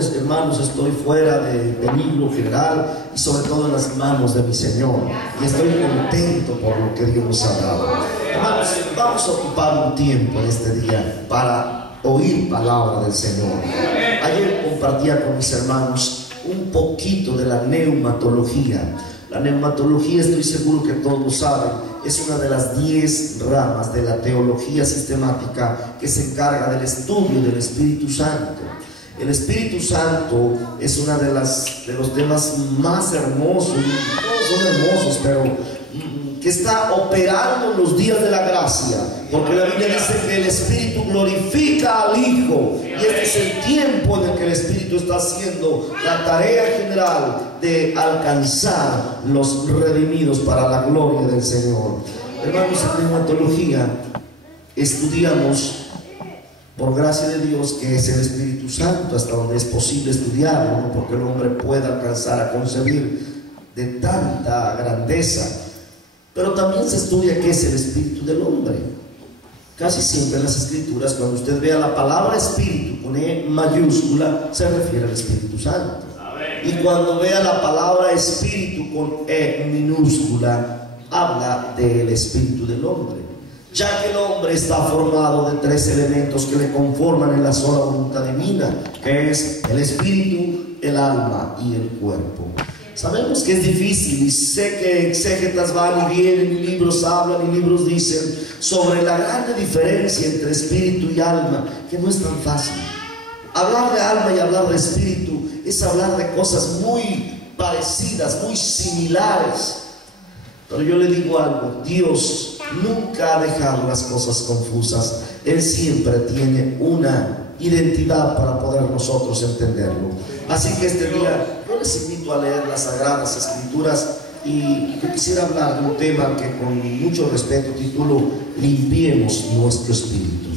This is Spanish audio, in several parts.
yo, hermanos, estoy fuera de peligro general y sobre todo en las manos de mi Señor. Y estoy contento por lo que Dios nos ha dado. Hermanos, vamos a ocupar un tiempo en este día para oír palabra del Señor. Ayer compartía con mis hermanos un poquito de la neumatología. La neumatología, estoy seguro que todos lo saben, es una de las 10 ramas de la teología sistemática que se encarga del estudio del Espíritu Santo. El Espíritu Santo es uno de los temas más hermosos, todos son hermosos, pero que está operando en los días de la gracia, porque la Biblia dice que el Espíritu glorifica al Hijo, y este es el tiempo en el que el Espíritu está haciendo la tarea general de alcanzar los redimidos para la gloria del Señor. Hermanos, en neumatología estudiamos, por gracia de Dios, que es el Espíritu Santo, hasta donde es posible estudiarlo, ¿no? Porque el hombre puede alcanzar a concebir de tanta grandeza. Pero también se estudia qué es el espíritu del hombre. Casi siempre en las Escrituras, cuando usted vea la palabra espíritu con E mayúscula, se refiere al Espíritu Santo. Y cuando vea la palabra espíritu con E minúscula, habla del espíritu del hombre, ya que el hombre está formado de 3 elementos que le conforman en la sola voluntad divina, que es el espíritu, el alma y el cuerpo. Sabemos que es difícil, y sé que exégetas van y vienen, y libros hablan y libros dicen sobre la grande diferencia entre espíritu y alma, que no es tan fácil. Hablar de alma y hablar de espíritu es hablar de cosas muy parecidas, muy similares. Pero yo le digo algo: Dios nunca ha dejado las cosas confusas. Él siempre tiene una identidad para poder nosotros entenderlo. Así que este día yo les invito a leer las Sagradas Escrituras, y yo quisiera hablar de un tema que con mucho respeto titulo Limpiemos nuestro espíritu.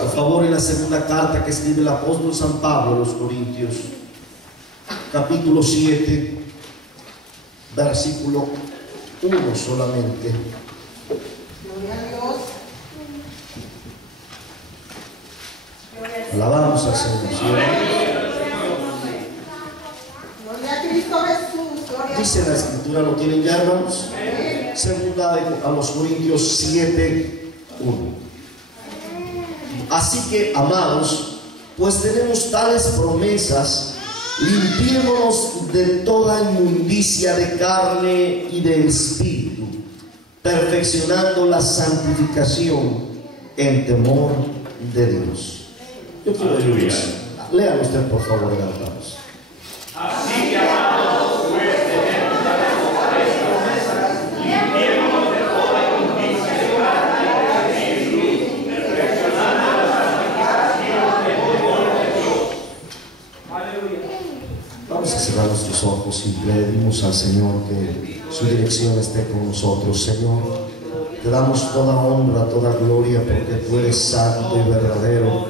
Por favor, en la segunda carta que escribe el apóstol San Pablo a los Corintios, capítulo 7, versículo 1 solamente. Gloria a Dios. Alabamos al Señor. Gloria a Cristo Jesús. Dice la Escritura, ¿lo tienen ya, hermanos? Segunda a los Corintios 7, 1. Así que, amados, pues tenemos tales promesas, limpiémonos de toda inmundicia de carne y de espíritu, perfeccionando la santificación en temor de Dios. Yo quiero ayudarles. Léalo usted, por favor, hermanos. Así que, amados, pues tenemos tales promesas, limpiémonos de toda inmundicia de carne y espíritu, perfeccionando la santificación en temor de Dios. Aleluya. Vamos a cerrar nuestros ojos y le pedimos al Señor que su dirección esté con nosotros. Señor, te damos toda honra, toda gloria, porque tú eres santo y verdadero,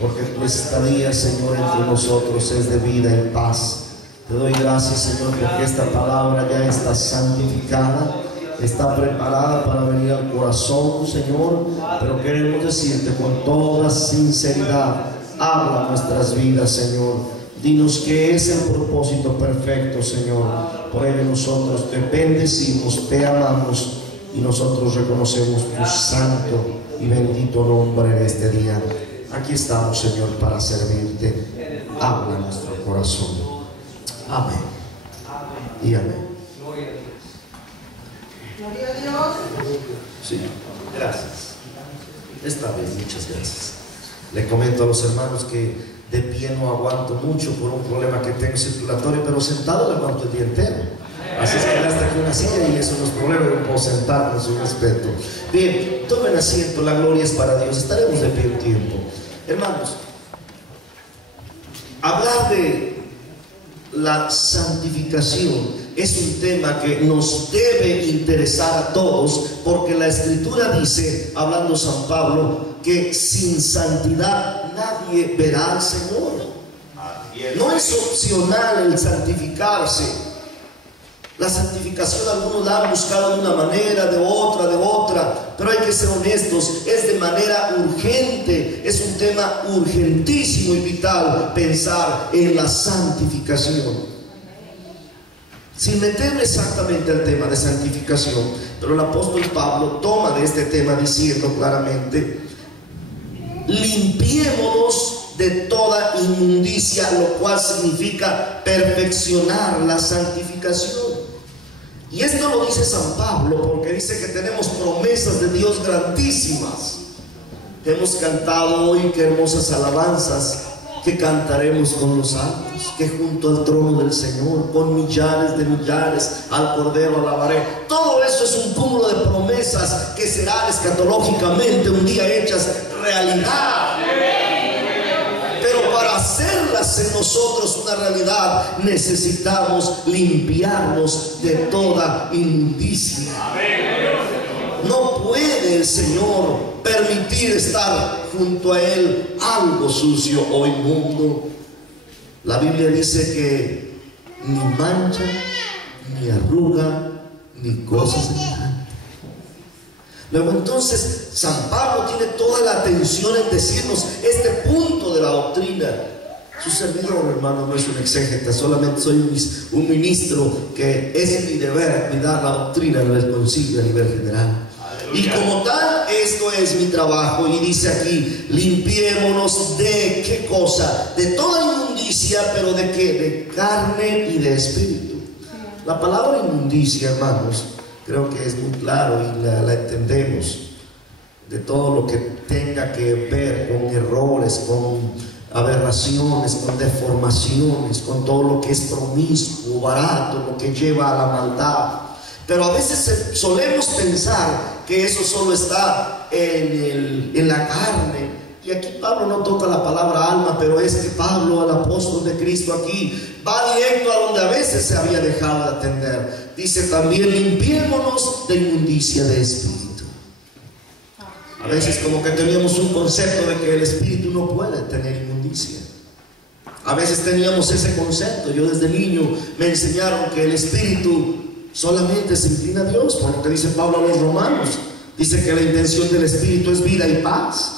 porque tu estadía, Señor, entre nosotros es de vida y paz. Te doy gracias, Señor, porque esta palabra ya está santificada, está preparada para venir al corazón, Señor, pero queremos decirte con toda sinceridad: habla nuestras vidas, Señor. Dinos qué es el propósito perfecto, Señor. Por ello nosotros te bendecimos, te amamos, y nosotros reconocemos tu santo y bendito nombre en este día. Aquí estamos, Señor, para servirte. Habla en nuestro corazón. Amén. Y amén. Gloria a Dios. Sí, gracias. Está bien, muchas gracias. Le comento a los hermanos que de pie no aguanto mucho por un problema que tengo circulatorio, pero sentado le aguanto el día entero. Así es que hasta aquí una silla, y eso no es problema, no puedo sentar con su respeto. Bien, tomen asiento, la gloria es para Dios. Estaremos de pie un tiempo. Hermanos, hablar de la santificación es un tema que nos debe interesar a todos, porque la Escritura dice, hablando San Pablo, que sin santidad nadie verá al Señor. No es opcional el santificarse. La santificación algunos la han buscado de una manera, de otra, pero hay que ser honestos, es de manera urgente, es un tema urgentísimo y vital pensar en la santificación. Sin meterme exactamente al tema de santificación, pero el apóstol Pablo toma de este tema diciendo claramente: limpiémonos de toda inmundicia, lo cual significa perfeccionar la santificación. Y esto lo dice San Pablo porque dice que tenemos promesas de Dios grandísimas. Hemos cantado hoy, qué hermosas alabanzas, que cantaremos con los santos, que junto al trono del Señor, con millares de millares, al Cordero alabaré. Todo eso es un cúmulo de promesas que serán escatológicamente un día hechas realidad. Pero para hacerlas en nosotros una realidad, necesitamos limpiarnos de toda inmundicia. No puede el Señor permitir estar junto a Él algo sucio o inmundo. La Biblia dice que ni mancha, ni arruga, ni cosa semejante. Luego entonces San Pablo tiene toda la atención en decirnos este punto de la doctrina. Su servidor, hermano, no es un exégeta, solamente soy un ministro que es mi deber cuidar la doctrina en el concilio a nivel general. Y como tal, esto es mi trabajo. Y dice aquí: limpiémonos de ¿qué cosa? De toda inmundicia, pero ¿de qué? De carne y de espíritu. La palabra inmundicia, hermanos, creo que es muy claro y la entendemos. De todo lo que tenga que ver con errores, con aberraciones, con deformaciones, con todo lo que es promiscuo, barato, lo que lleva a la maldad. Pero a veces solemos pensar que eso solo está en la carne. Y aquí Pablo no toca la palabra alma, pero es que Pablo, el apóstol de Cristo, aquí va directo a donde a veces se había dejado de atender. Dice también: limpiémonos de inmundicia de espíritu. A veces como que teníamos un concepto de que el espíritu no puede tener inmundicia. A veces teníamos ese concepto. Yo desde niño me enseñaron que el espíritu solamente se inclina a Dios, por lo que dice Pablo a los romanos. Dice que la intención del espíritu es vida y paz.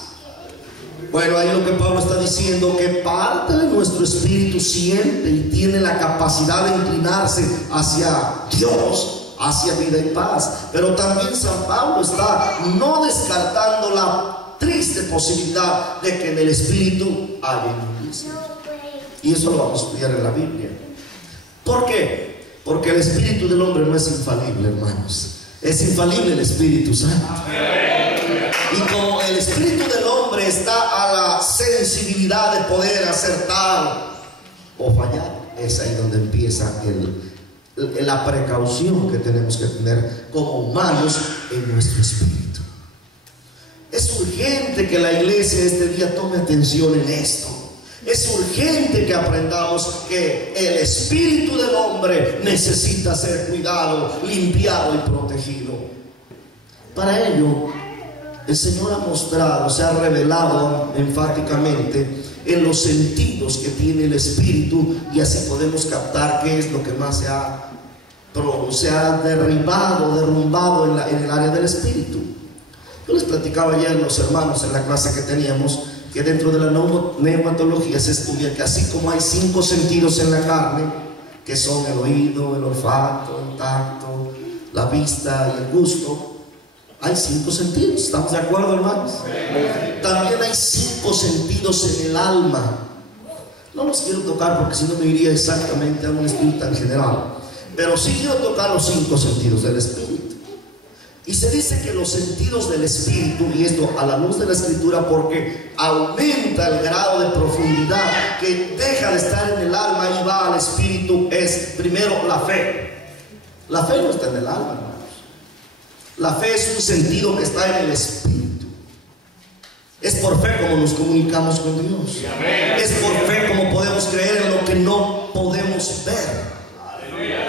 Bueno, ahí lo que Pablo está diciendo, que parte de nuestro espíritu siente y tiene la capacidad de inclinarse hacia Dios, hacia vida y paz. Pero también San Pablo está no descartando la triste posibilidad de que en el espíritu haya inmundicia. Y eso lo vamos a estudiar en la Biblia. ¿Por qué? Porque el espíritu del hombre no es infalible, hermanos. Es infalible el Espíritu Santo. Y como el espíritu del hombre está a la sensibilidad de poder acertar o fallar, es ahí donde empieza la precaución que tenemos que tener como humanos en nuestro espíritu. Es urgente que la iglesia este día tome atención en esto. Es urgente que aprendamos que el espíritu del hombre necesita ser cuidado, limpiado y protegido. Para ello, el Señor ha mostrado, se ha revelado enfáticamente en los sentidos que tiene el espíritu, y así podemos captar qué es lo que más se ha derrumbado en el área del espíritu. Yo les platicaba ayer los hermanos en la clase que teníamos que dentro de la neumatología se estudia que así como hay 5 sentidos en la carne, que son el oído, el olfato, el tacto, la vista y el gusto, hay 5 sentidos. ¿Estamos de acuerdo, hermanos? También hay 5 sentidos en el alma. No los quiero tocar porque si no me iría exactamente a un estudio tan general, pero sí quiero tocar los 5 sentidos del espíritu. Y se dice que los sentidos del espíritu, y esto a la luz de la escritura, porque aumenta el grado de profundidad que deja de estar en el alma y va al espíritu, es primero la fe. La fe no está en el alma, hermanos. La fe es un sentido que está en el espíritu. Es por fe como nos comunicamos con Dios. Es por fe como podemos creer en lo que no podemos ver.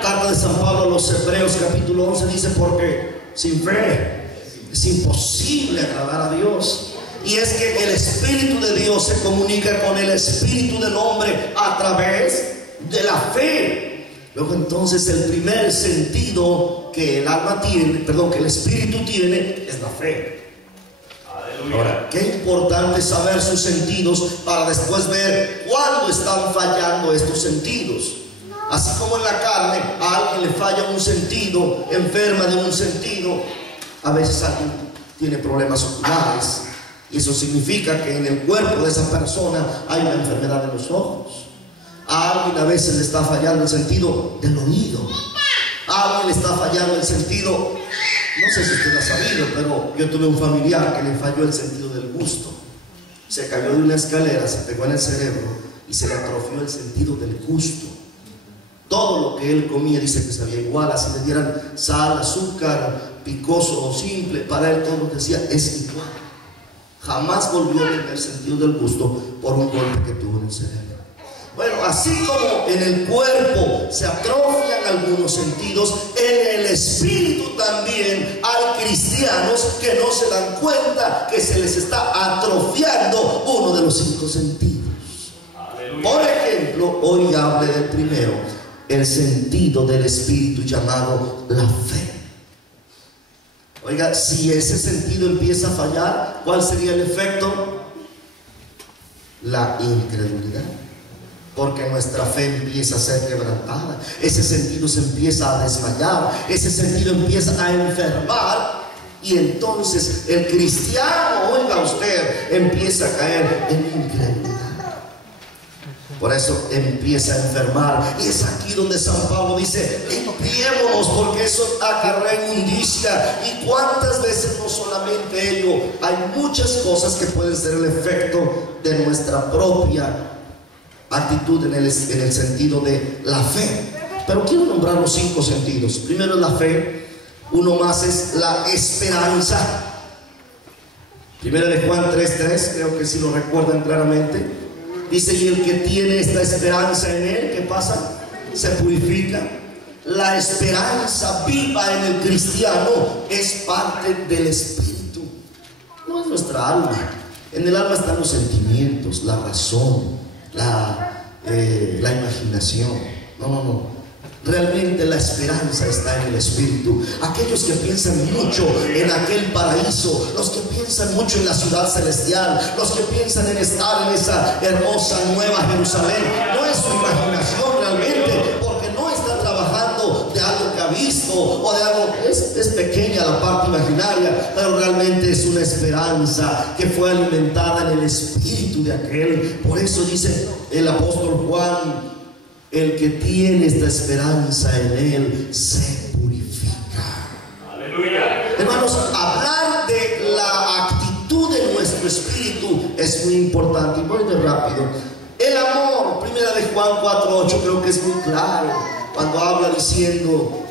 Carta de San Pablo a los Hebreos capítulo 11 dice: porque sin fe es imposible agradar a Dios. Y es que el Espíritu de Dios se comunica con el espíritu del hombre a través de la fe. Luego entonces el primer sentido que el alma tiene, perdón, que el espíritu tiene, es la fe. Ahora, qué importante saber sus sentidos para después ver cuándo están fallando estos sentidos. Así como en la carne, a alguien le falla un sentido, enferma de un sentido, a veces alguien tiene problemas oculares, y eso significa que en el cuerpo de esa persona hay una enfermedad de los ojos. A alguien a veces le está fallando el sentido del oído. A alguien le está fallando el sentido, no sé si usted lo ha sabido, pero yo tuve un familiar que le falló el sentido del gusto. Se cayó de una escalera, se pegó en el cerebro y se le atrofió el sentido del gusto. Todo lo que él comía, dice que sabía igual, así le dieran sal, azúcar, picoso o simple, para él todo lo que decía es igual. Jamás volvió a tener el sentido del gusto por un golpe que tuvo en el cerebro. Bueno, así como en el cuerpo se atrofian algunos sentidos, en el espíritu también hay cristianos que no se dan cuenta que se les está atrofiando uno de los 5 sentidos. Aleluya. Por ejemplo, hoy hable del primero, el sentido del espíritu llamado la fe. Oiga, si ese sentido empieza a fallar, ¿cuál sería el efecto? La incredulidad. Porque nuestra fe empieza a ser quebrantada, ese sentido se empieza a desmayar, ese sentido empieza a enfermar, y entonces el cristiano, oiga usted, empieza a caer en incredulidad. Por eso empieza a enfermar, y es aquí donde San Pablo dice: limpiémonos, porque eso acarrea inmundicia. Y cuántas veces, no solamente ello, hay muchas cosas que pueden ser el efecto de nuestra propia actitud en el sentido de la fe. Pero quiero nombrar los 5 sentidos. Primero es la fe, uno más es la esperanza. Primero de Juan 3:3, creo que si lo recuerdan claramente, dice: y el que tiene esta esperanza en él, ¿qué pasa? Se purifica. La esperanza viva en el cristiano es parte del espíritu, no es nuestra alma. En el alma están los sentimientos, la razón, la imaginación. No. Realmente la esperanza está en el espíritu. Aquellos que piensan mucho en aquel paraíso, los que piensan mucho en la ciudad celestial, los que piensan en estar en esa hermosa nueva Jerusalén, no es su imaginación realmente, porque no está trabajando de algo que ha visto o de algo que es pequeña la parte imaginaria, pero realmente es una esperanza que fue alimentada en el espíritu de aquel. Por eso dice el apóstol Juan: el que tiene esta esperanza en él se purifica. Aleluya. Hermanos, hablar de la actitud de nuestro espíritu es muy importante. Y voy de rápido. El amor, primera de Juan 4:8, creo que es muy claro cuando habla diciendo: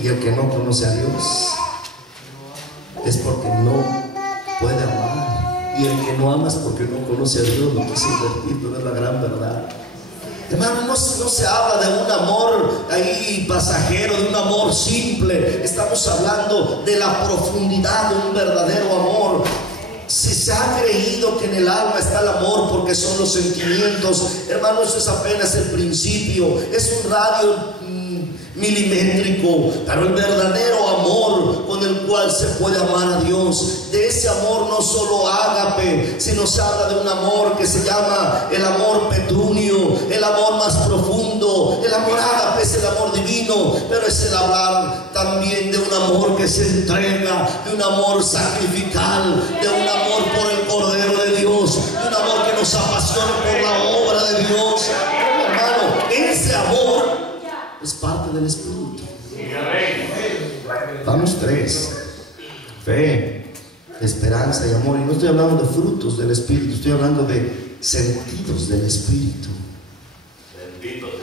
y el que no conoce a Dios es porque no puede amar. Y el que no ama es porque no conoce a Dios. Lo quise invertir, pero es la gran verdad. Hermano, no se habla de un amor ahí pasajero, de un amor simple. Estamos hablando de la profundidad de un verdadero amor. Si se ha creído que en el alma está el amor porque son los sentimientos, hermano, eso es apenas el principio. Es un radio milimétrico, pero el verdadero amor con el cual se puede amar a Dios, de ese amor no solo ágape, sino se habla de un amor que se llama el amor petrunio, el amor más profundo. El amor ágape es el amor divino, pero es el hablar también de un amor que se entrega, de un amor sacrificial, de un amor por el Cordero de Dios, de un amor que nos apasiona por la obra de Dios. Hermano, ese amor es parte del espíritu. Vamos, 3: fe, esperanza y amor. Y no estoy hablando de frutos del espíritu, estoy hablando de sentidos del espíritu.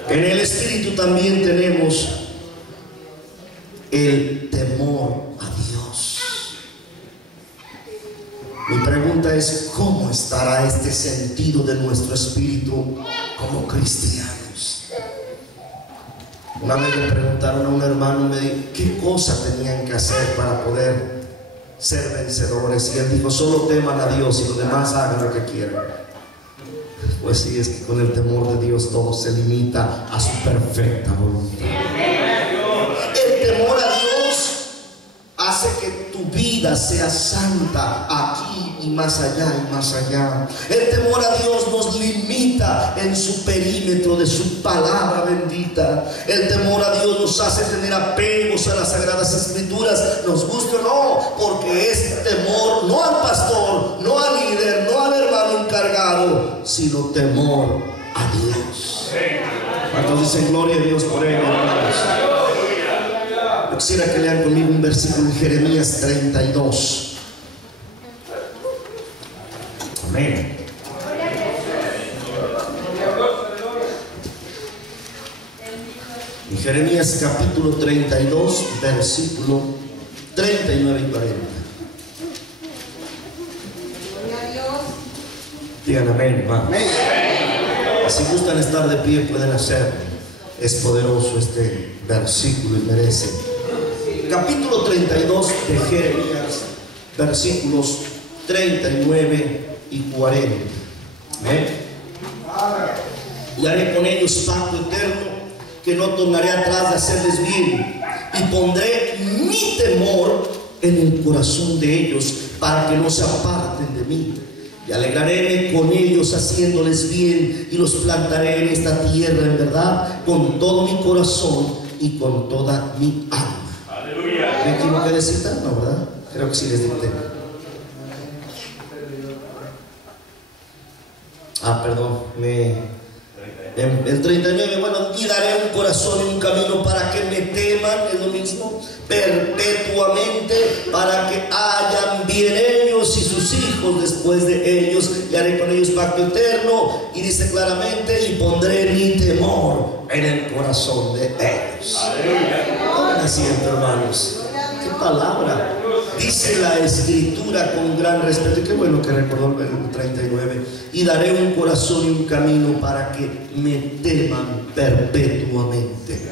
En el espíritu también tenemos el temor a Dios. Mi pregunta es: ¿cómo estará este sentido de nuestro espíritu como cristianos? Una vez le preguntaron a un hermano, me dijo, ¿qué cosa tenían que hacer para poder ser vencedores? Y él dijo: solo teman a Dios y los demás hagan lo que quieran. Pues sí, es que con el temor de Dios todo se limita a su perfecta voluntad. El temor a Dios hace que tu vida sea santa aquí y más allá y más allá. El temor a Dios nos limita en su perímetro de su palabra bendita. El temor a Dios nos hace tener apegos a las sagradas escrituras, nos guste o no, porque es temor no al pastor, no al líder, no al hermano encargado, sino temor a Dios. ¿Cuántos dicen gloria a Dios por ello, hermanos? Yo quisiera que lean conmigo un versículo en Jeremías 32. Amén. En Jeremías capítulo 32, versículo 39 y 40. Gloria a Dios. Digan amén, hermano. Si gustan estar de pie, pueden hacerlo. Es poderoso este versículo y merece. Capítulo 32 de Jeremías, versículos 39 y 40. ¿Ven? Y haré con ellos pacto eterno, que no tornaré atrás de hacerles bien, y pondré mi temor en el corazón de ellos, para que no se aparten de mí. Y alegraréme con ellos haciéndoles bien, y los plantaré en esta tierra en verdad, con todo mi corazón y con toda mi alma. Aleluya. ¿Me equivoqué de cita? No, ¿verdad? Creo que sí les dicté. Perdón, el 39, bueno, y daré un corazón y un camino para que me teman, es lo mismo, perpetuamente, para que hayan bien ellos y sus hijos después de ellos, y haré con ellos pacto eterno, y dice claramente, y pondré mi temor en el corazón de ellos. Tomen asiento, hermanos. ¿Qué palabra? Dice la escritura con gran respeto, y qué bueno que recordó el 39, y daré un corazón y un camino para que me teman perpetuamente.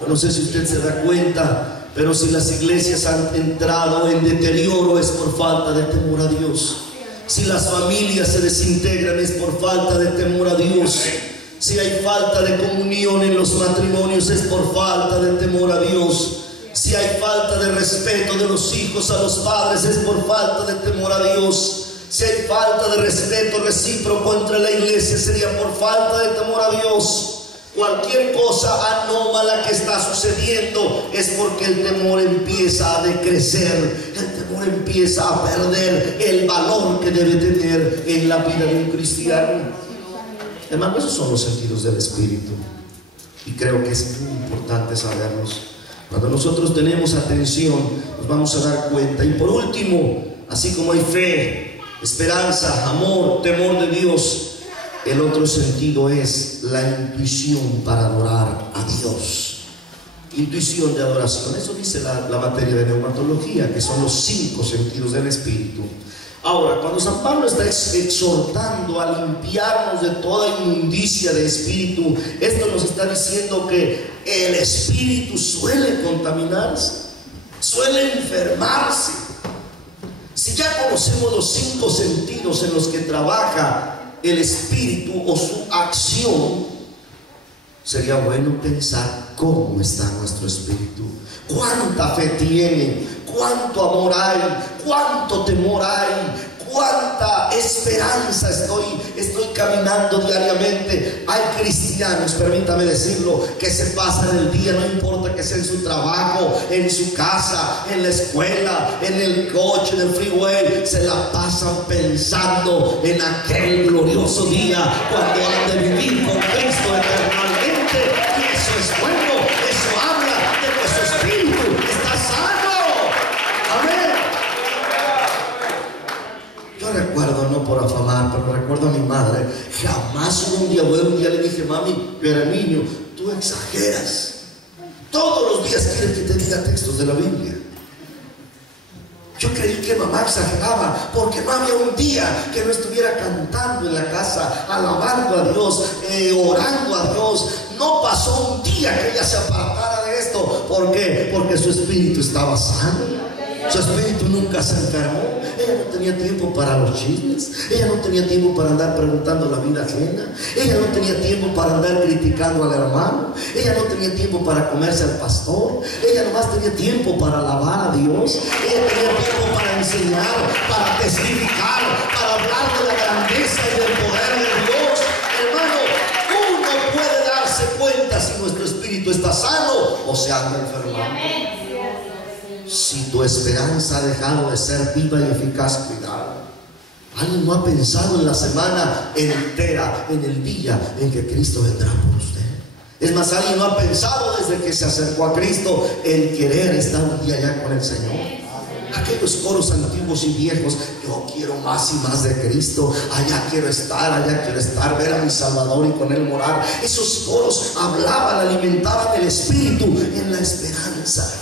Yo no sé si usted se da cuenta, pero si las iglesias han entrado en deterioro es por falta de temor a Dios. Si las familias se desintegran es por falta de temor a Dios. Si hay falta de comunión en los matrimonios es por falta de temor a Dios. Si hay falta de respeto de los hijos a los padres es por falta de temor a Dios. Si hay falta de respeto recíproco entre la iglesia sería por falta de temor a Dios. Cualquier cosa anómala que está sucediendo es porque el temor empieza a decrecer. El temor empieza a perder el valor que debe tener en la vida de un cristiano. Hermano, esos son los sentidos del Espíritu, y creo que es muy importante saberlos. Cuando nosotros tenemos atención, nos vamos a dar cuenta. Y por último, así como hay fe, esperanza, amor, temor de Dios, el otro sentido es la intuición para adorar a Dios. Intuición de adoración, eso dice la materia de neumatología, que son los 5 sentidos del Espíritu. Ahora, cuando San Pablo está exhortando a limpiarnos de toda inmundicia de espíritu, esto nos está diciendo que el espíritu suele contaminarse, suele enfermarse. Si ya conocemos los 5 sentidos en los que trabaja el espíritu o su acción, sería bueno pensar cómo está nuestro espíritu, cuánta fe tiene, cuánto amor hay, cuánto temor hay, cuánta esperanza estoy caminando diariamente. Hay cristianos, permítame decirlo, que se pasan el día, no importa que sea en su trabajo, en su casa, en la escuela, en el coche, en el freeway, se la pasan pensando en aquel glorioso día cuando han de vivir con Cristo eternamente. Y eso es bueno, eso habla de que su espíritu está sano. Amén. Yo recuerdo, no por afamar, pero recuerdo a mi madre. Jamás un día le dije: mami, yo era niño, tú exageras. Todos los días quieres que te diga textos de la Biblia. Yo creí que mamá exageraba, porque no había un día que no estuviera cantando en la casa, alabando a Dios, orando a Dios. No pasó un día que ella se apartara de esto. ¿Por qué? Porque su espíritu estaba sano. Su espíritu nunca se enfermó. Ella Ella no tenía tiempo para los chismes. Ella no tenía tiempo para andar preguntando la vida ajena. Ella no tenía tiempo para andar criticando al hermano. Ella no tenía tiempo para comerse al pastor. Ella nomás tenía tiempo para alabar a Dios. Ella tenía tiempo para enseñar, para testificar, para hablar de la grandeza y del poder de Dios. Hermano, uno puede darse cuenta si nuestro espíritu está sano o se anda enfermando. Si tu esperanza ha dejado de ser viva y eficaz, cuidado. ¿Alguien no ha pensado en la semana entera, en el día en que Cristo vendrá por usted? Es más, alguien no ha pensado desde que se acercó a Cristo el querer estar un día ya con el Señor. Aquellos coros antiguos y viejos: yo quiero más y más de Cristo, allá quiero estar, ver a mi Salvador y con Él morar. Esos coros hablaban, alimentaban el espíritu en la esperanza.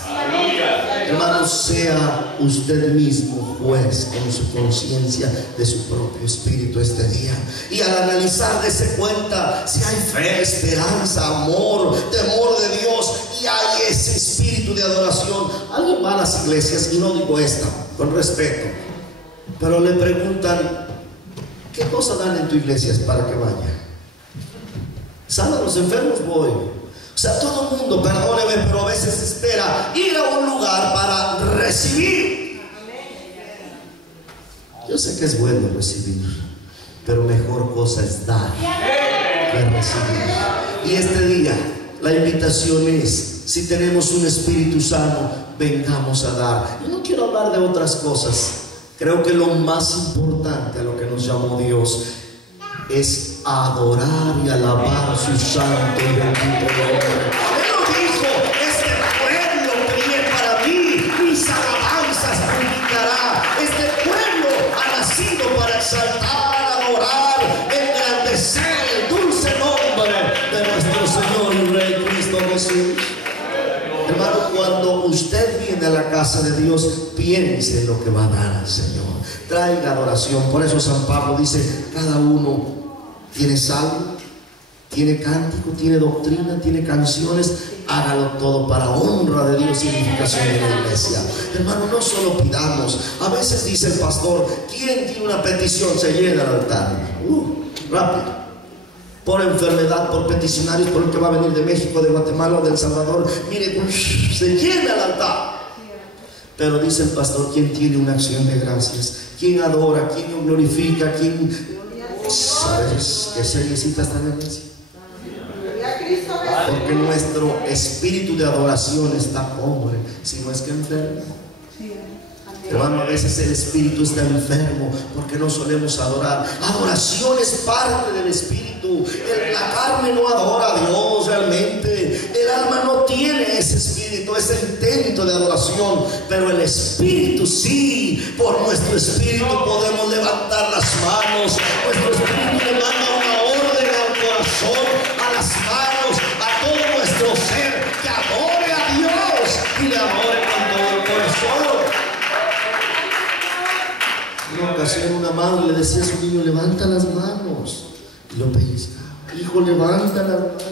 Hermano, sea usted mismo juez con su conciencia de su propio espíritu este día, y al analizar dése cuenta si hay fe, esperanza, amor, temor de Dios, y hay ese espíritu de adoración. Alguien va a las iglesias, y no digo esta con respeto, pero le preguntan: ¿qué cosa dan en tu iglesia para que vaya? ¿Sana a los enfermos? Voy. O sea, todo el mundo, perdóneme, pero a veces espera ir a un lugar para recibir. Yo sé que es bueno recibir, pero mejor cosa es dar que recibir. Y este día la invitación es: si tenemos un espíritu sano, vengamos a dar. Yo no quiero hablar de otras cosas. Creo que lo más importante a lo que nos llamó Dios es adorar y alabar su santo y bendito nombre. Él lo dijo: este pueblo pide para mí, mis alabanzas publicará. Este pueblo ha nacido para exaltar, adorar, engrandecer el dulce nombre de nuestro Señor y Rey Cristo Jesús. Hermano, cuando usted viene a la casa de Dios, piense en lo que va a dar al Señor. Traiga adoración. Por eso San Pablo dice: cada uno tiene salmo, tiene cántico, tiene doctrina, tiene canciones, hágalo todo para honra de Dios y edificación de la iglesia. Hermano, no solo pidamos. A veces dice el pastor: ¿quién tiene una petición? Se llena el altar. Rápido. Por enfermedad, por peticionarios, por el que va a venir de México, de Guatemala o de El Salvador. Mire, se llena el altar. Pero dice el pastor: ¿quién tiene una acción de gracias? ¿Quién adora? ¿Quién lo glorifica? ¿Quién? ¿Sabes qué seriecita está la iglesia? Porque nuestro espíritu de adoración está pobre, si no es que enfermo. Hermano, a veces el espíritu está enfermo porque no solemos adorar. Adoración es parte del espíritu. La carne no adora a Dios realmente. El alma no tiene ese espíritu, ese intento de adoración. Pero el espíritu sí. Por nuestro espíritu podemos levantar las manos. Nuestro espíritu le manda una orden al corazón, a las manos, a todo nuestro ser, que adore a Dios y le adore con todo el corazón. En una ocasión una madre le decía a su niño: levanta las manos. Y lo pellizcaba: hijo, levanta las manos.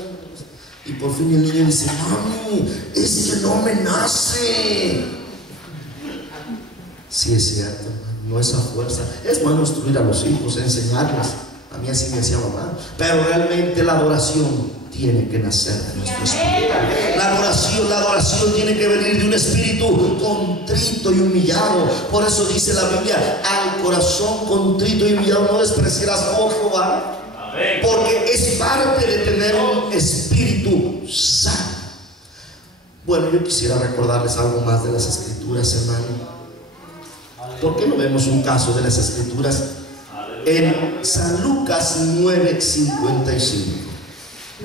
Y por fin el niño dice: mami, es que no me nace. Sí, es cierto, hermano, no es a fuerza. Es bueno instruir a los hijos, enseñarles. A mí así me decía mamá. Pero realmente la adoración tiene que nacer de nuestro espíritu. La adoración tiene que venir de un espíritu contrito y humillado. Por eso dice la Biblia: al corazón contrito y humillado no despreciarás, oh Jehová. Porque es parte de tener un espíritu sano. Bueno, yo quisiera recordarles algo más de las Escrituras, hermano. ¿Por qué no vemos un caso de las Escrituras en San Lucas 9:55?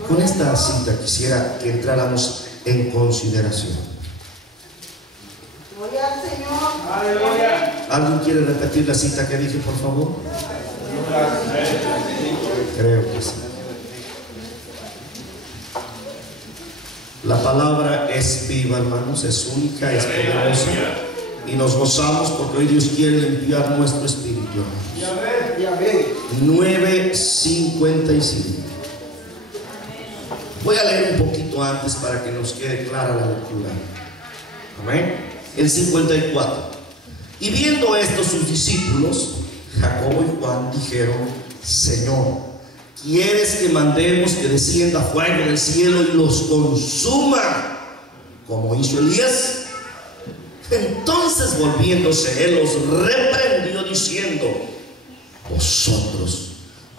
Con esta cita quisiera que entráramos en consideración. Gloria al Señor. Aleluya. ¿Alguien quiere repetir la cita que dije, por favor? Creo que sí. La palabra es viva, hermanos, es única, es poderosa, y nos gozamos porque hoy Dios quiere limpiar nuestro espíritu. 9:55. Voy a leer un poquito antes para que nos quede clara la lectura. Amén. El 54. Y viendo esto sus discípulos, Jacobo y Juan, dijeron: Señor, ¿quieres que mandemos que descienda fuego del cielo y los consuma, como hizo Elías? Entonces, volviéndose él, los reprendió diciendo: vosotros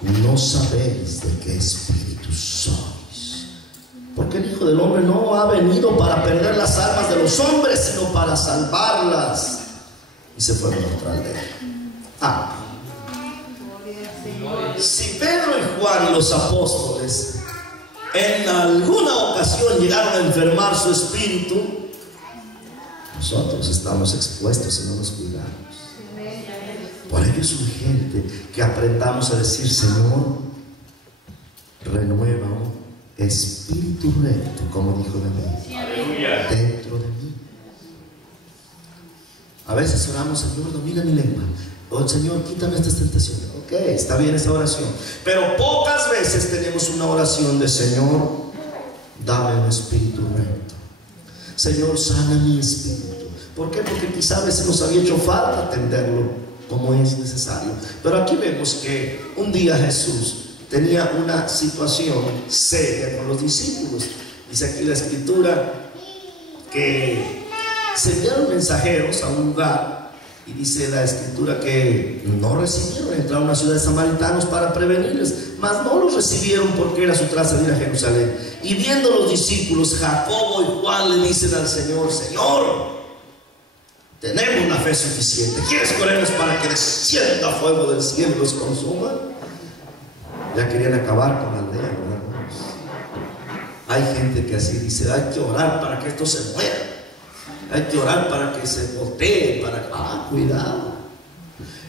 no sabéis de qué espíritu sois, porque el Hijo del Hombre no ha venido para perder las almas de los hombres, sino para salvarlas. Y se fueron a otra aldea. Si Pedro y Juan, los apóstoles, en alguna ocasión llegaron a enfermar su espíritu, nosotros estamos expuestos si no nos cuidamos. Por ello es urgente que aprendamos a decir: Señor, renueva un espíritu recto, como dijo David, dentro de mí. A veces oramos: Señor, domina mi lengua. Oh, Señor, quítame estas tentaciones. Ok, está bien esa oración, pero pocas veces tenemos una oración de: Señor, dame un espíritu recto. Señor, sana mi espíritu. ¿Por qué? Porque quizá a veces nos había hecho falta atenderlo como es necesario. Pero aquí vemos que un día Jesús tenía una situación seria con los discípulos. Dice aquí la escritura que se enviaron mensajeros a un lugar, y dice la escritura que no recibieron entrar a una ciudad de samaritanos para prevenirles, mas no los recibieron porque era su traza de ir a Jerusalén. Y viendo los discípulos, Jacobo y Juan le dicen al Señor: Señor, tenemos una fe suficiente. ¿Quieres que oremos para que descienda fuego del cielo y los consuma? Ya querían acabar con la aldea, ¿verdad? Hay gente que así dice: hay que orar para que esto se muera, hay que orar para que se voltee, para... cuidado.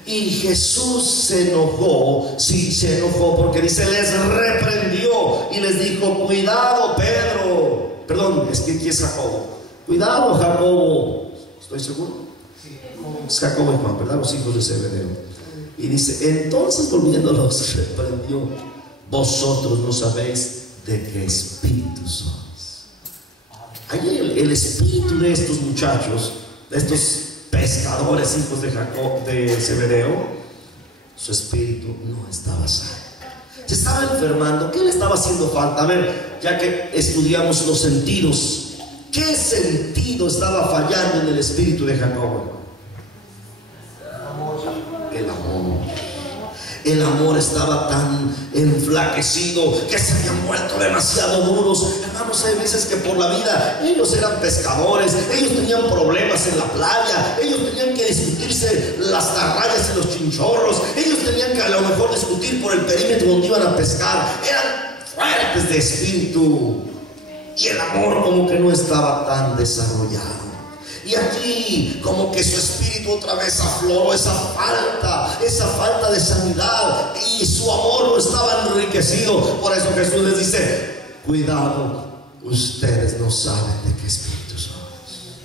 Y Jesús se enojó, sí, se enojó, porque dice: les reprendió y les dijo: cuidado, Pedro. Perdón, es que aquí es Jacobo. Cuidado, Jacobo. ¿Estoy seguro? Es Jacobo y Juan, ¿verdad? Los hijos de Zebedeo. Y dice: entonces, volviéndolos, reprendió: vosotros no sabéis de qué espíritu sois. Ahí el espíritu de estos muchachos, de estos pescadores, hijos de Jacob, de Zebedeo, su espíritu no estaba sano. Se estaba enfermando. ¿Qué le estaba haciendo falta? A ver, ya que estudiamos los sentidos, ¿qué sentido estaba fallando en el espíritu de Jacob? El amor. El amor estaba tan enflaquecido que se habían vuelto demasiado duros. Hermanos, hay veces que por la vida ellos eran pescadores, ellos tenían problemas en la playa, ellos tenían que discutirse las tarrayas y los chinchorros, ellos tenían que a lo mejor discutir por el perímetro donde iban a pescar. Eran fuertes de espíritu y el amor como que no estaba tan desarrollado. Y aquí como que su espíritu otra vez afloró esa falta de sanidad, y su amor no estaba enriquecido. Por eso Jesús les dice: cuidado, ustedes no saben de qué espíritu somos.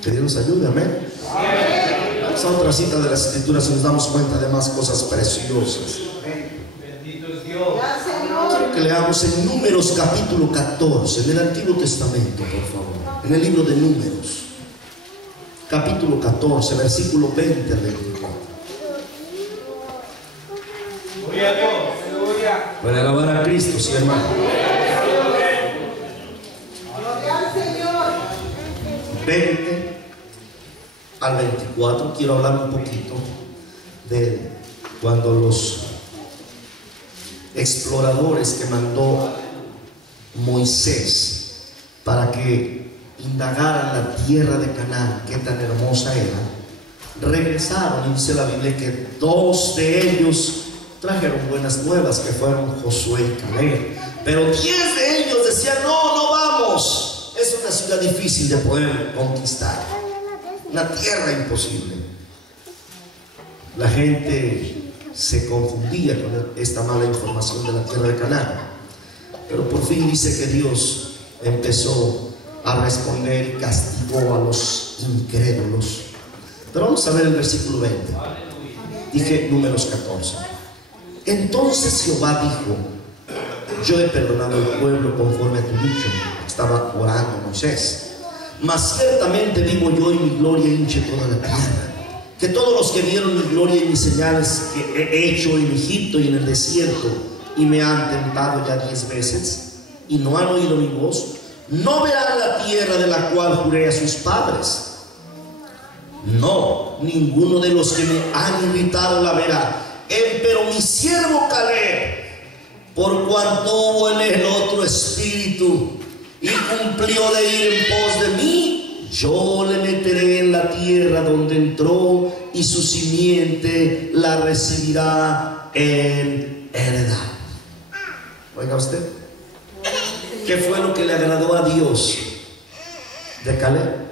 Que Dios nos ayude, amén. Vamos a otra cita de las escrituras y nos damos cuenta de más cosas preciosas. Bendito es Dios. Quiero que leamos en Números capítulo 14, en el Antiguo Testamento, por favor, en el libro de Números capítulo 14, versículo 20 al 24. Gloria a Dios. Aleluya. Para alabar a Cristo, sí, hermano. Gloria al Señor. 20 al 24. Quiero hablar un poquito de cuando los exploradores que mandó Moisés para que indagaran la tierra de Canaán, que tan hermosa era, regresaron, y dice la Biblia que 2 de ellos trajeron buenas nuevas, que fueron Josué y Caleb, pero 10 de ellos decían: no vamos, es una ciudad difícil de poder conquistar, una tierra imposible. La gente se confundía con esta mala información de la tierra de Canaán, pero por fin dice que Dios empezó a responder y castigó a los incrédulos. Pero vamos a ver el versículo 20. Dije Números 14. Entonces Jehová dijo: yo he perdonado al pueblo conforme a tu dicho. Estaba orando Moisés. Mas ciertamente vivo yo y mi gloria hinche toda la tierra. que todos los que vieron mi gloria y mis señales que he hecho en Egipto y en el desierto, y me han tentado ya 10 veces, y no han oído mi voz, no verán la tierra de la cual juré a sus padres. No, ninguno de los que me han irritado la verá. Pero mi siervo Caleb, por cuanto hubo en él otro espíritu y cumplió de ir en pos de mí, yo le meteré en la tierra donde entró, y su simiente la recibirá en heredad. Oiga usted, ¿qué fue lo que le agradó a Dios de Caleb?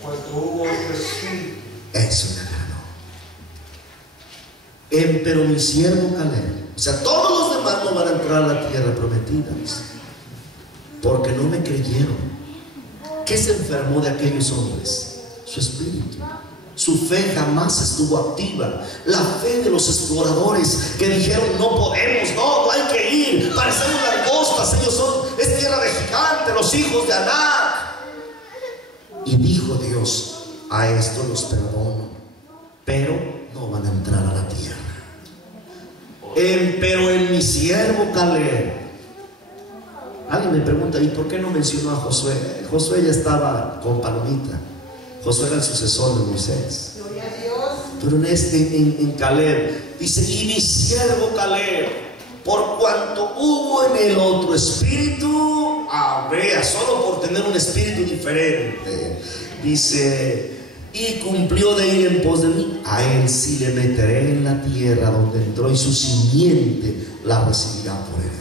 Cuando hubo otro espíritu. Eso le agradó. Pero mi siervo Caleb, o sea, todos los demás no van a entrar a la tierra prometida, porque no me creyeron. ¿Qué se enfermó de aquellos hombres? Su espíritu. Su fe jamás estuvo activa. La fe de los exploradores que dijeron: no podemos, no hay que ir, parecemos langostas, es tierra de gigante, los hijos de Anak. Y dijo Dios: a estos los perdono, pero no van a entrar a la tierra. Pero en mi siervo Caleb. Alguien me pregunta: ¿y por qué no mencionó a Josué? Josué ya estaba con palomita. Josué era el sucesor de Moisés. Gloria a Dios. Pero en Caleb dice: y mi siervo Caleb, por cuanto hubo en el otro espíritu, vea, solo por tener un espíritu diferente, dice, y cumplió de ir en pos de mí, a él sí le meteré en la tierra donde entró, y su simiente la recibirá por heredad.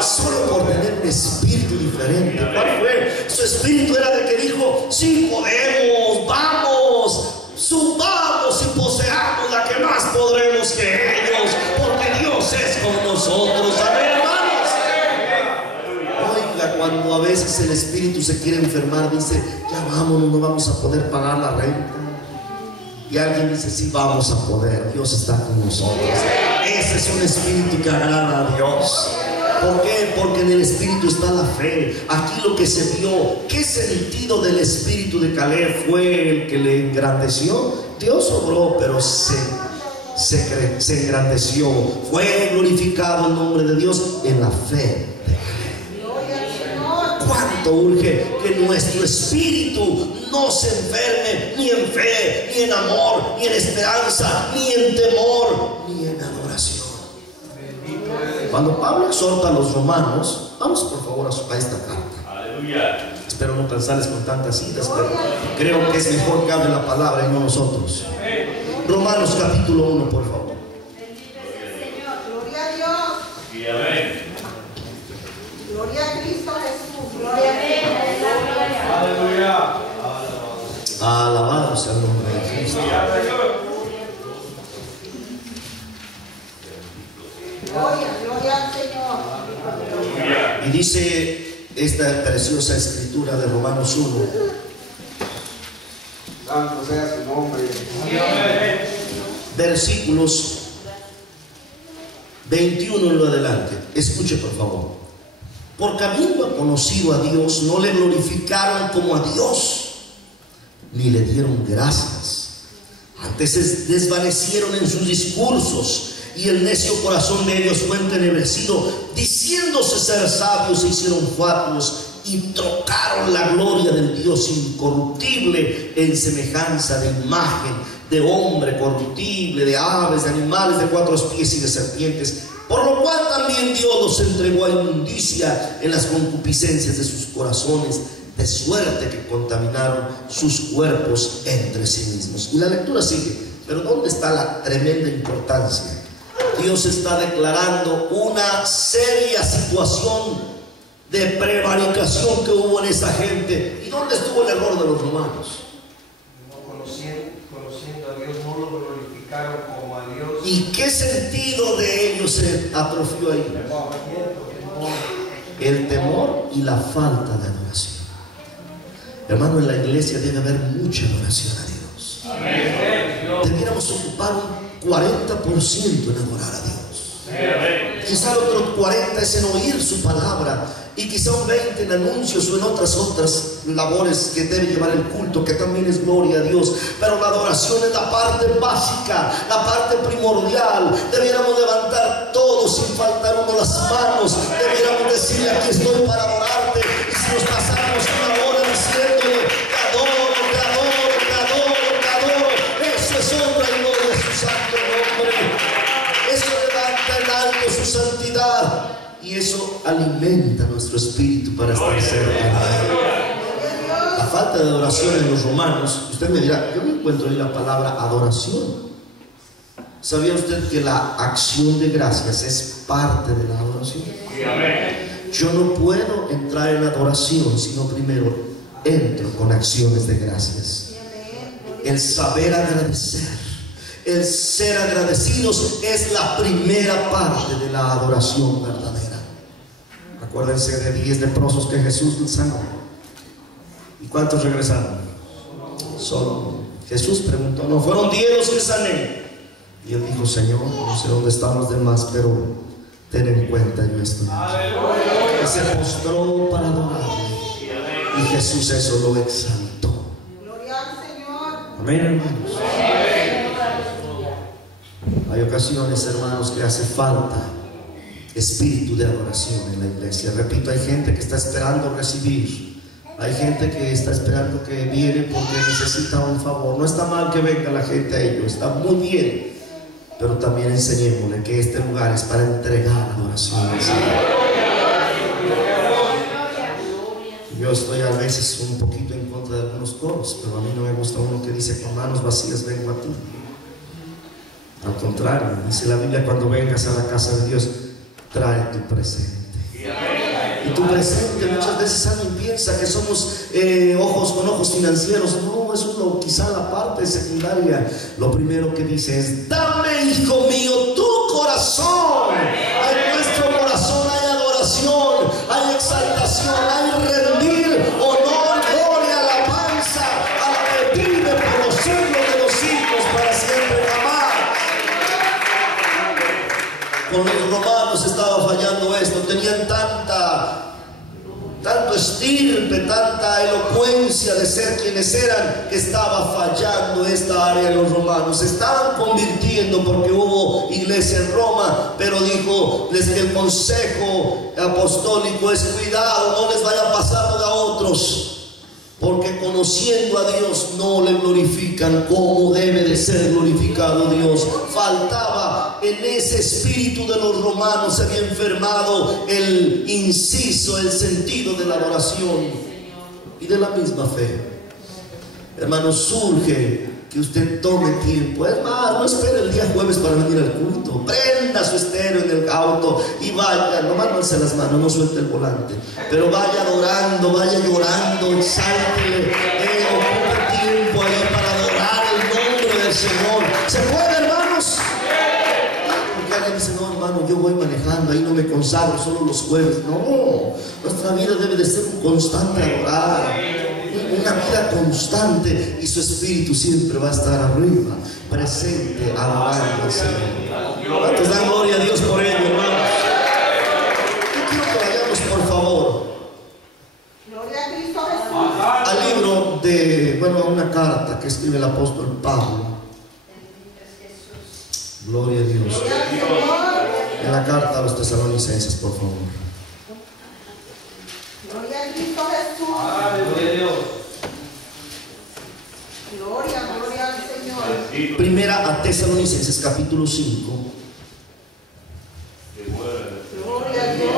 Solo por tener un espíritu diferente. ¿Cuál fue? Su espíritu era de que dijo: sí podemos, vamos, subamos y poseamos la que más podremos que ellos, porque Dios es con nosotros. Amén, hermanos. Oiga, cuando a veces el espíritu se quiere enfermar, dice: ya vámonos, no vamos a poder pagar la renta. Y alguien dice: sí, vamos a poder, Dios está con nosotros. Ese es un espíritu que agrada a Dios. ¿Por qué? Porque en el espíritu está la fe. Aquí lo que se vio, ¿qué sentido del espíritu de Caleb fue el que le engrandeció? Dios obró, pero se engrandeció. Fue glorificado el nombre de Dios en la fe. ¿Cuánto urge que nuestro espíritu no se enferme ni en fe, ni en amor, ni en esperanza, ni en temor, ni en adoración? Cuando Pablo exhorta a los romanos, vamos por favor a esta carta. Aleluya. Espero no cansarles con tantas citas, pero creo que es mejor que hable la palabra y no nosotros. Romanos capítulo 1, por favor. Gloria a Dios. Y amén. Gloria a Cristo Jesús. Gloria a Dios. Aleluya. Alabado sea el nombre de Cristo. Gloria al Señor. Y dice esta preciosa escritura de Romanos 1. Santo sea su nombre. Versículos 21 en lo adelante. Escuche por favor. Porque habiendo conocido a Dios, no le glorificaron como a Dios, ni le dieron gracias. Antes se desvanecieron en sus discursos, y el necio corazón de ellos fue entenebrecido. Diciéndose ser sabios, se hicieron fatuos y trocaron la gloria del Dios incorruptible en semejanza de imagen de hombre corruptible, de aves, de animales de 4 pies y de serpientes. Por lo cual también Dios los entregó a inmundicia en las concupiscencias de sus corazones, de suerte que contaminaron sus cuerpos entre sí mismos. Y la lectura sigue. Pero ¿dónde está la tremenda importancia? Dios está declarando una seria situación de prevaricación que hubo en esa gente. ¿Y dónde estuvo el error de los romanos? No conociendo a Dios, no lo glorificaron como a Dios. ¿Y qué sentido de ellos se atrofió ahí? El temor y la falta de adoración. Hermano, en la iglesia debe haber mucha adoración a Dios. Amén. Debiéramos ocupar un 40% en adorar a Dios. quizá el otro 40 es en oír su palabra, y quizá un 20 en anuncios o en otras labores que debe llevar el culto, que también es gloria a Dios. Pero la adoración es la parte básica, la parte primordial. Debiéramos levantar todos sin faltar uno las manos. Debiéramos decirle: aquí estoy para adorarte. Y si nos pasamos una hora diciéndole: te adoro, te adoro, te adoro, te adoro, eso es honra y gloria a su santo nombre. Eso levanta en alto su santidad. Y eso alimenta nuestro espíritu para estar cerca de Él. La falta de adoración en los romanos, usted me dirá: yo no encuentro ahí la palabra adoración. ¿Sabía usted que la acción de gracias es parte de la adoración? Yo no puedo entrar en adoración si no primero entro con acciones de gracias. El saber agradecer, el ser agradecidos es la primera parte de la adoración verdadera. Acuérdense de 10 leprosos que Jesús sanó. ¿Y cuántos regresaron? Solo. Jesús preguntó: ¿no fueron 10 los que sané? Y él dijo: Señor, no sé dónde están los demás, pero ten en cuenta, yo estoy aquí. Y se postró para adorarle. Y Jesús eso lo exaltó. Gloria al Señor. Amén, hermanos. Hay ocasiones, hermanos, que hace falta espíritu de adoración en la iglesia. Repito, hay gente que está esperando recibir. Hay gente que está esperando, que viene porque necesita un favor. No está mal que venga la gente a ello, está muy bien. Pero también enseñémosle que este lugar es para entregar adoración al Señor. Yo estoy a veces un poquito en contra de algunos coros, pero a mí no me gusta uno que dice: con manos vacías vengo a ti. Al contrario, dice la Biblia: cuando vengas a la casa de Dios, trae tu presente. Y tu presente, muchas veces alguien piensa que somos ojos con ojos financieros. No, eso es quizá la parte secundaria. Lo primero que dice es: dame, hijo mío, tu corazón. En nuestro corazón hay adoración, hay exaltación, hay rendir honor, gloria, alabanza a la que vive por los siglos de los siglos, para siempre jamás. Con los romanos estaba fallando esto. Tenían tanto estirpe, tanta elocuencia de ser quienes eran, que estaba fallando esta área de los romanos. Se estaban convirtiendo porque hubo iglesia en Roma, pero dijo desde el consejo apostólico: es cuidado, no les vaya pasando a otros, porque conociendo a Dios no le glorifican como debe de ser glorificado Dios. Faltaba en ese espíritu de los romanos, se había enfermado el inciso, el sentido de la adoración y de la misma fe. Hermanos, surge que usted tome tiempo. Es más, no espere el día jueves para venir al culto. Prenda su estéreo en el auto y vaya, no alce las manos, no suelte el volante, pero vaya adorando, vaya llorando, exáltele, ocupe tiempo ahí para adorar el nombre del Señor. ¿Se puede, hermanos? Porque alguien dice: no, hermano, yo voy manejando, ahí no me consagro, solo los jueves. No, nuestra vida debe de ser un constante adorar, una vida constante, y su espíritu siempre va a estar arriba, presente, adorando al Señor. ¿Cuántos dan gloria a Dios por ello, hermanos? Yo quiero que vayamos, por favor, Gloria a Cristo Jesús. al libro de, a una carta que escribe el apóstol Pablo. Gloria a Dios. En la carta a los tesalonicenses, por favor. Gloria a Cristo Jesús. Gloria al Señor. Primera a Tesalonicenses, capítulo 5. Gloria a Dios.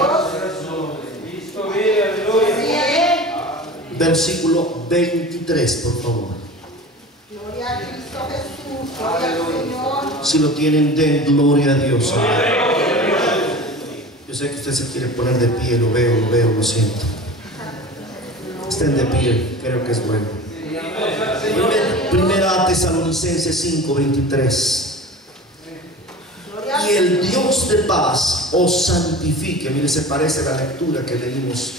Versículo 23, por favor. Gloria a Cristo Jesús. Gloria al Señor. Si lo tienen, den gloria a Dios. Yo sé que usted se quiere poner de pie, lo veo, lo siento. Estén de pie, creo que es bueno. Primera Tesalonicenses 5:23. Y el Dios de paz os santifique. Mire, se parece a la lectura que leímos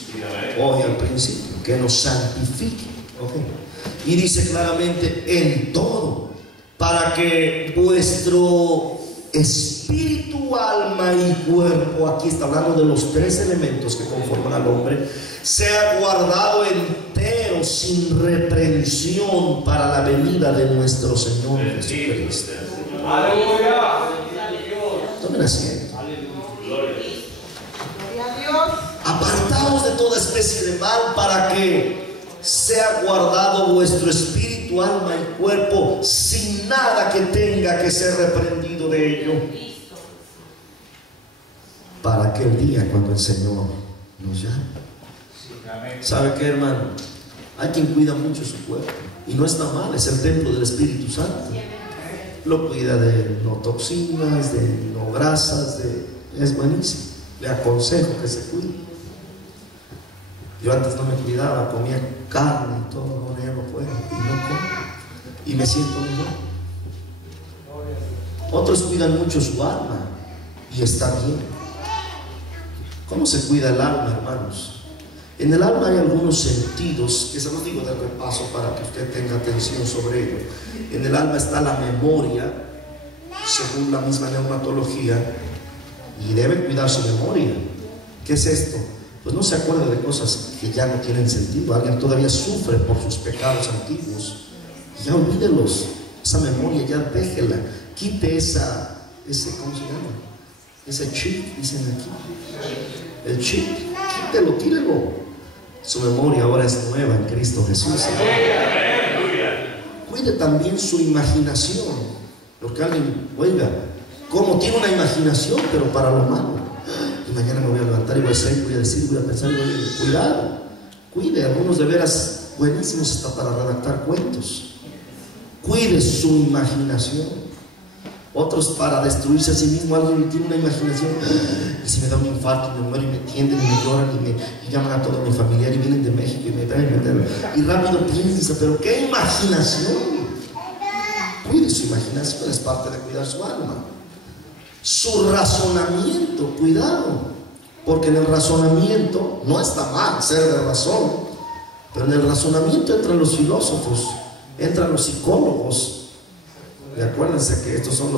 hoy al principio, que nos santifique. Okay. Y dice claramente: en todo, para que vuestro espíritu, alma alma y cuerpo, aquí está hablando de los tres elementos que conforman al hombre, sea guardado entero sin reprensión para la venida de nuestro Señor Jesucristo. Aleluya. Tomen asiento. Gloria a Dios. Apartaos de toda especie de mal, para que sea guardado vuestro espíritu, alma y cuerpo sin nada que tenga que ser reprendido de ello, para aquel día cuando el Señor nos llame. ¿Sabe qué, hermano? Hay quien cuida mucho su cuerpo y no está mal, es el templo del Espíritu Santo. Lo cuida de no toxinas, de no grasas, es buenísimo. Le aconsejo que se cuide. Yo antes no me cuidaba, comía carne y todo, ahora ya no puedo y no como y me siento mejor. Otros cuidan mucho su alma y está bien. ¿Cómo se cuida el alma, hermanos? En el alma hay algunos sentidos, que se los digo de repaso para que usted tenga atención sobre ello. En el alma está la memoria, según la misma neumatología, y debe cuidar su memoria. ¿Qué es esto? Pues no se acuerde de cosas que ya no tienen sentido. Alguien todavía sufre por sus pecados antiguos. Ya olvídelos. Esa memoria ya déjela. Quite ese, ¿cómo se llama? Ese chip, dicen aquí. El chip, quítelo, tírelo. Su memoria ahora es nueva en Cristo Jesús. Cuide también su imaginación. Porque alguien, oiga, ¿cómo tiene una imaginación, pero para lo malo? Y mañana me voy a levantar y voy a hacer, voy a decir, voy a pensar, cuidado. Cuide, algunos de veras buenísimos hasta para redactar cuentos. Cuide su imaginación. Otros para destruirse a sí mismo. Alguien tiene una imaginación, y si me da un infarto y me muero y me tienden y me lloran y llaman a todo mi familiar y vienen de México y me traen y rápido piensa, pero qué imaginación. Cuide su imaginación, es parte de cuidar su alma. Su razonamiento, cuidado, porque en el razonamiento no está mal ser de razón, pero en el razonamiento entran los filósofos, entran los psicólogos. Y acuérdense que estos son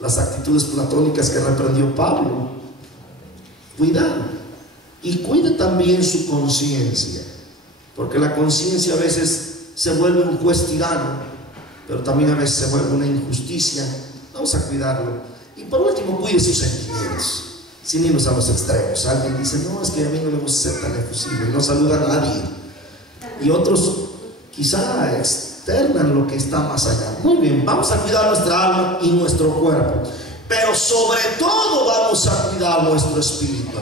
las actitudes platónicas que reprendió Pablo. Cuidado. Y cuide también su conciencia, porque la conciencia a veces se vuelve un juez tirano, pero también a veces se vuelve una injusticia. Vamos a cuidarlo. Y por último, cuide sus sentimientos, sin irnos a los extremos. Alguien dice, no, es que a mí no me gusta ser tan efusivo y no saluda a nadie. Y otros quizá externan lo que está más allá. Muy bien, vamos a cuidar nuestra alma y nuestro cuerpo, pero sobre todo vamos a cuidar nuestro espíritu.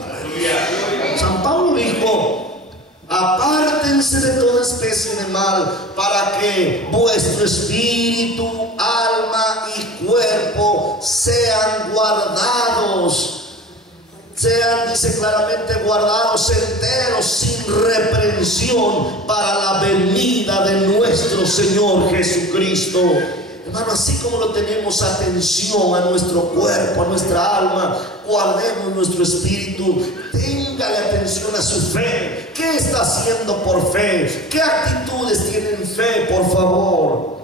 San Pablo dijo, apártense de toda especie de mal, para que vuestro espíritu, alma y cuerpo sean guardados. Sean, dice claramente, guardados enteros, sin reprensión, para la venida de nuestro Señor Jesucristo. Hermano, así como lo tenemos atención a nuestro cuerpo, a nuestra alma, guardemos nuestro espíritu. Téngale atención a su fe. ¿Qué está haciendo por fe? ¿Qué actitudes tienen fe, por favor?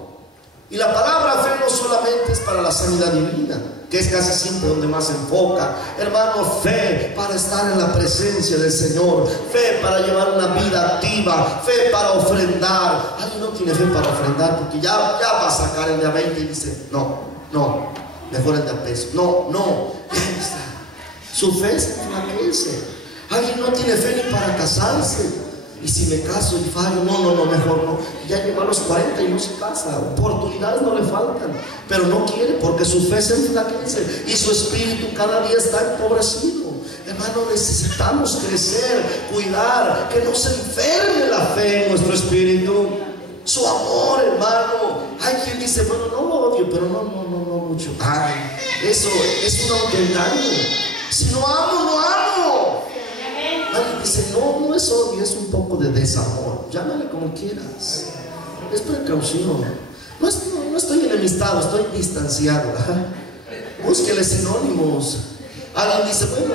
Y la palabra fe no solamente es para la sanidad divina, que es casi siempre donde más se enfoca. Hermano, fe para estar en la presencia del Señor, fe para llevar una vida activa, fe para ofrendar. Alguien no tiene fe para ofrendar porque ya va a sacar el de a 20 y dice, no, mejor el de a peso. No, ya está. Su fe se enflaquece. Alguien no tiene fe ni para casarse. Y si me caso y fallo, no, mejor no. Ya llegó a los 40 y no se casa. Oportunidades no le faltan, pero no quiere porque su fe se enflaquece y su espíritu cada día está empobrecido. Hermano, necesitamos crecer, cuidar, que no se enferme la fe en nuestro espíritu. Su amor, hermano. Hay quien dice, bueno, no lo odio, pero no mucho. Ay, eso es un autoengaño. Si no amo, no amo. Alguien dice, no es odio, es un poco de desamor. Llámale como quieras. Es precaución. No estoy enemistado, estoy distanciado. Búsquele sinónimos. Alguien dice, bueno,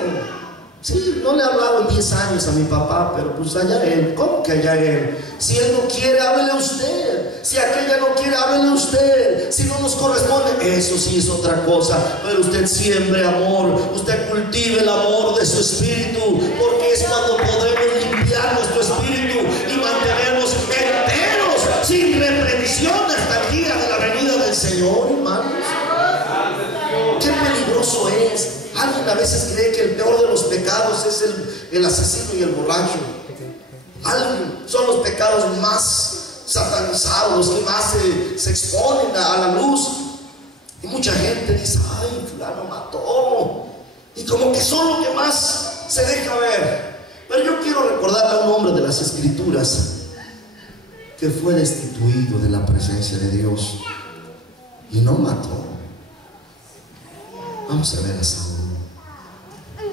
sí, no le he hablado en 10 años a mi papá, pero pues allá él. ¿Cómo que allá él? Si él no quiere, háblele a usted. Si aquella no quiere, háblele usted. Si no nos corresponde, eso sí es otra cosa. Pero usted siembre amor, usted cultive el amor de su espíritu, porque es cuando podremos limpiar nuestro espíritu y mantenernos enteros, sin reprensión, hasta el día de la venida del Señor, hermanos. Qué peligroso es. Alguien a veces cree que el peor de los pecados es el asesino y el borracho. Son los pecados más satanizados, los que más se exponen a la luz. Y mucha gente dice: ay, fulano mató. Y como que son lo que más se deja ver. Pero yo quiero recordarle a un hombre de las Escrituras que fue destituido de la presencia de Dios y no mató. Vamos a ver a Saúl.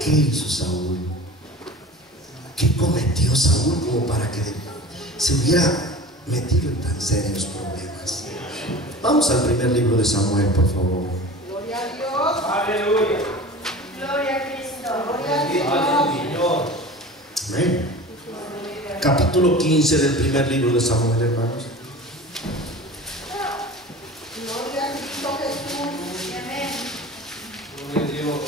¿Qué hizo Saúl? ¿Qué cometió Saúl como para que se hubiera metido en tan serios problemas? Vamos al primer libro de Samuel, por favor. Gloria a Dios. Aleluya. Gloria a Cristo. Gloria a Dios. Amén. Capítulo 15 del primer libro de Samuel, hermanos. Gloria a Cristo Jesús. Amén. Gloria a Dios.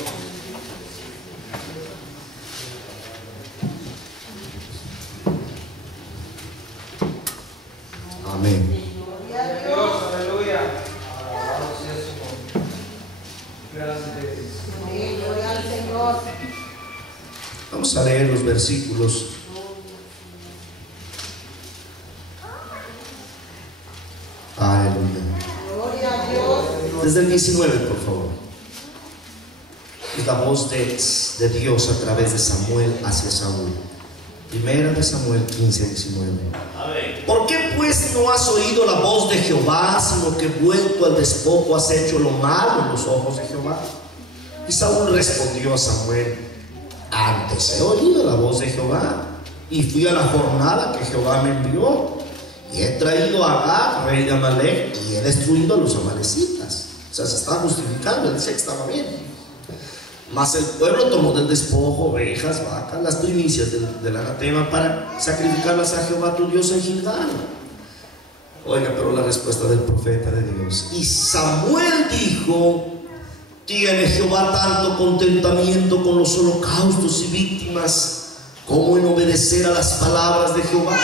Amén. Gloria a Dios. Dios, aleluya. Alabado sea su nombre. Gracias. Amén. Gloria al Señor. Vamos a leer los versículos. Aleluya. Gloria a Dios. Desde el 19, por favor. Es la voz de Dios a través de Samuel hacia Saúl. Primera de Samuel 15, 19. ¿Por qué pues no has oído la voz de Jehová, sino que vuelto al despojo has hecho lo malo en los ojos de Jehová? Y Saúl respondió a Samuel: antes he oído la voz de Jehová, y fui a la jornada que Jehová me envió, y he traído a Agag, rey de Amalek, y he destruido a los amalecitas. O sea, se está justificando, él decía que estaba bien. Mas el pueblo tomó del despojo ovejas, vacas, las primicias del anatema, para sacrificarlas a Jehová tu Dios en Gilgal. Oiga, pero la respuesta del profeta de Dios. Y Samuel dijo: ¿tiene Jehová tanto contentamiento con los holocaustos y víctimas como en obedecer a las palabras de Jehová?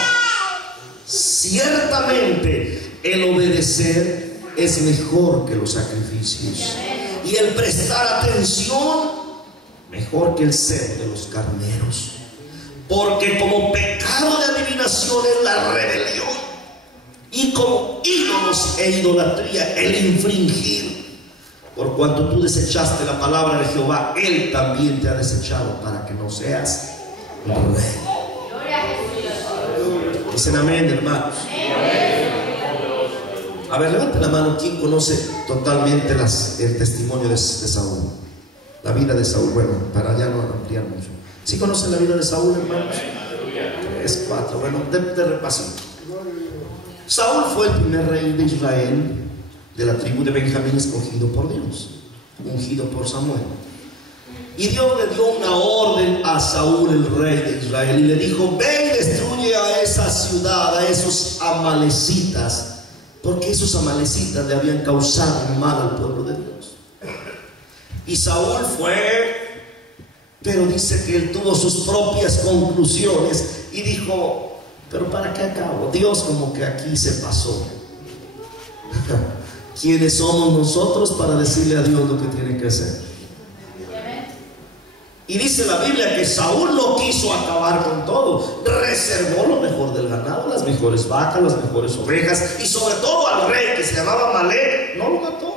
Ciertamente el obedecer es mejor que los sacrificios, y el prestar atención mejor que el cebo de los carneros. Porque como pecado de adivinación es la rebelión, y como ídolos e idolatría el infringir. Por cuanto tú desechaste la palabra de Jehová, Él también te ha desechado para que no seas rey. Dicen amén, hermanos. A ver, levanten la mano. ¿Quién conoce totalmente el testimonio de Saúl? La vida de Saúl. Bueno, para ya no ampliar mucho. ¿Sí conocen la vida de Saúl, hermanos? 3, 4. Bueno, de repaso. Saúl fue el primer rey de Israel, de la tribu de Benjamín, escogido por Dios, ungido por Samuel. Y Dios le dio una orden a Saúl, el rey de Israel, y le dijo: ve y destruye a esa ciudad, a esos amalecitas, porque esos amalecitas le habían causado mal al pueblo de Dios. Y Saúl fue, pero dice que él tuvo sus propias conclusiones y dijo: pero ¿para qué acabo? Dios como que aquí se pasó. ¿Quiénes somos nosotros para decirle a Dios lo que tiene que hacer? Y dice la Biblia que Saúl no quiso acabar con todo, reservó lo mejor del ganado, las mejores vacas, las mejores ovejas, y sobre todo al rey que se llamaba Amalek, no lo mató.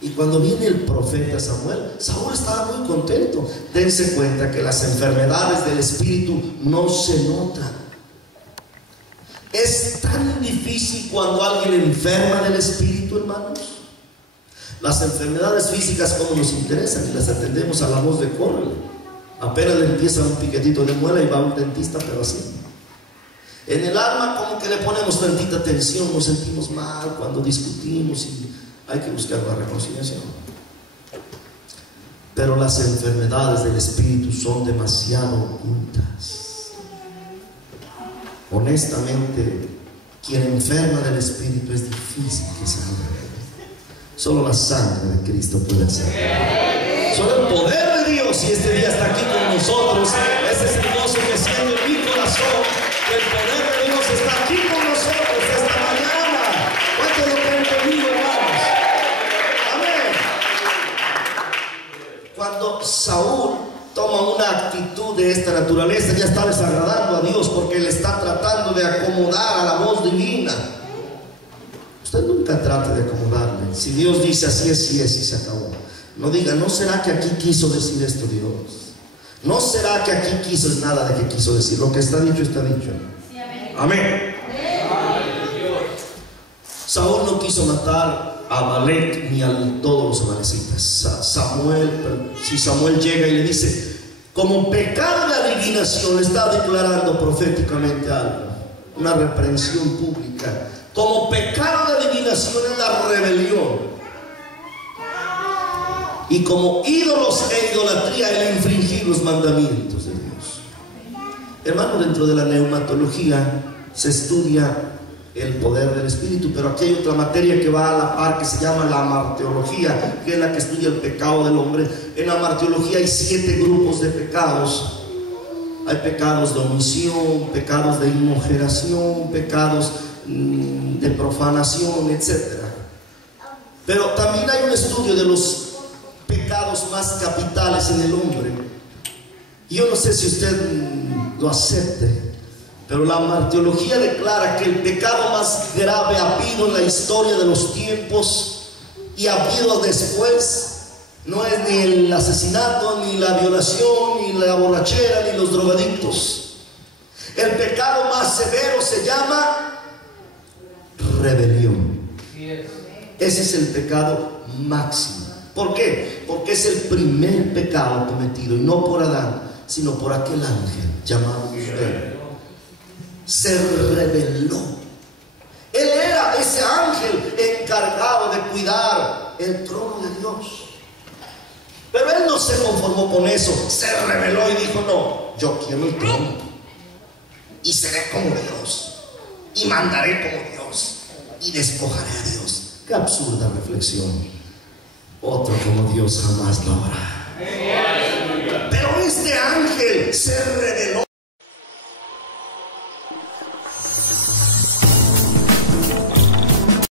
Y cuando viene el profeta Samuel, Saúl estaba muy contento. Dense cuenta que las enfermedades del espíritu no se notan. Es tan difícil cuando alguien enferma del espíritu, hermanos. Las enfermedades físicas como nos interesan y las atendemos a la voz de córrele. Apenas le empieza un piquetito de muela y va a un dentista, pero así. En el alma como que le ponemos tantita tensión, nos sentimos mal cuando discutimos y hay que buscar la reconciliación. Pero las enfermedades del espíritu son demasiado ocultas. Honestamente, quien enferma del espíritu es difícil que se salve. Solo la sangre de Cristo puede hacerlo. Solo el poder de Dios, y este día está aquí con nosotros. Ese es el gozo que siento en mi corazón, que el poder de Dios está aquí con nosotros esta mañana. ¿Cuántos lo creen conmigo, hermanos? Amén. Cuando Saúl toma una actitud de esta naturaleza, ya está desagradando a Dios porque él está tratando de acomodar a la voz divina. Usted nunca trate de acomodarle. Si Dios dice así es, sí es, y se acabó. No diga, ¿no será que aquí quiso decir esto Dios? ¿No será que aquí quiso? Es nada de que quiso decir. Lo que está dicho, está dicho. Sí, amén. Saúl no quiso matar a Amalek ni a todos los amalecitas. Si Samuel llega y le dice, como pecado de adivinación, le está declarando proféticamente algo, una reprensión pública. Como pecado de adivinación es la rebelión, y como ídolos e idolatría el infringir los mandamientos de Dios. Hermano, dentro de la neumatología se estudia el poder del espíritu, pero aquí hay otra materia que va a la par, que se llama la amarteología, que es la que estudia el pecado del hombre. En la amarteología hay 7 grupos de pecados. Hay pecados de omisión, pecados de inmojeración, pecados de profanación, etc. Pero también hay un estudio de los pecados más capitales en el hombre. Yo no sé si usted lo acepte, pero la martiología declara que el pecado más grave ha habido en la historia de los tiempos y ha habido después no es ni el asesinato, ni la violación, ni la borrachera, ni los drogadictos. El pecado más severo se llama rebelión. Ese es el pecado máximo. ¿Por qué? Porque es el primer pecado cometido, y no por Adán, sino por aquel ángel llamado Lucifer. Se rebeló. Él era ese ángel encargado de cuidar el trono de Dios. Pero él no se conformó con eso. Se rebeló y dijo, no, yo quiero el trono, y seré como Dios, y mandaré como Dios, y despojaré a Dios. Qué absurda reflexión. Otro como Dios jamás lo hará. Pero este ángel se rebeló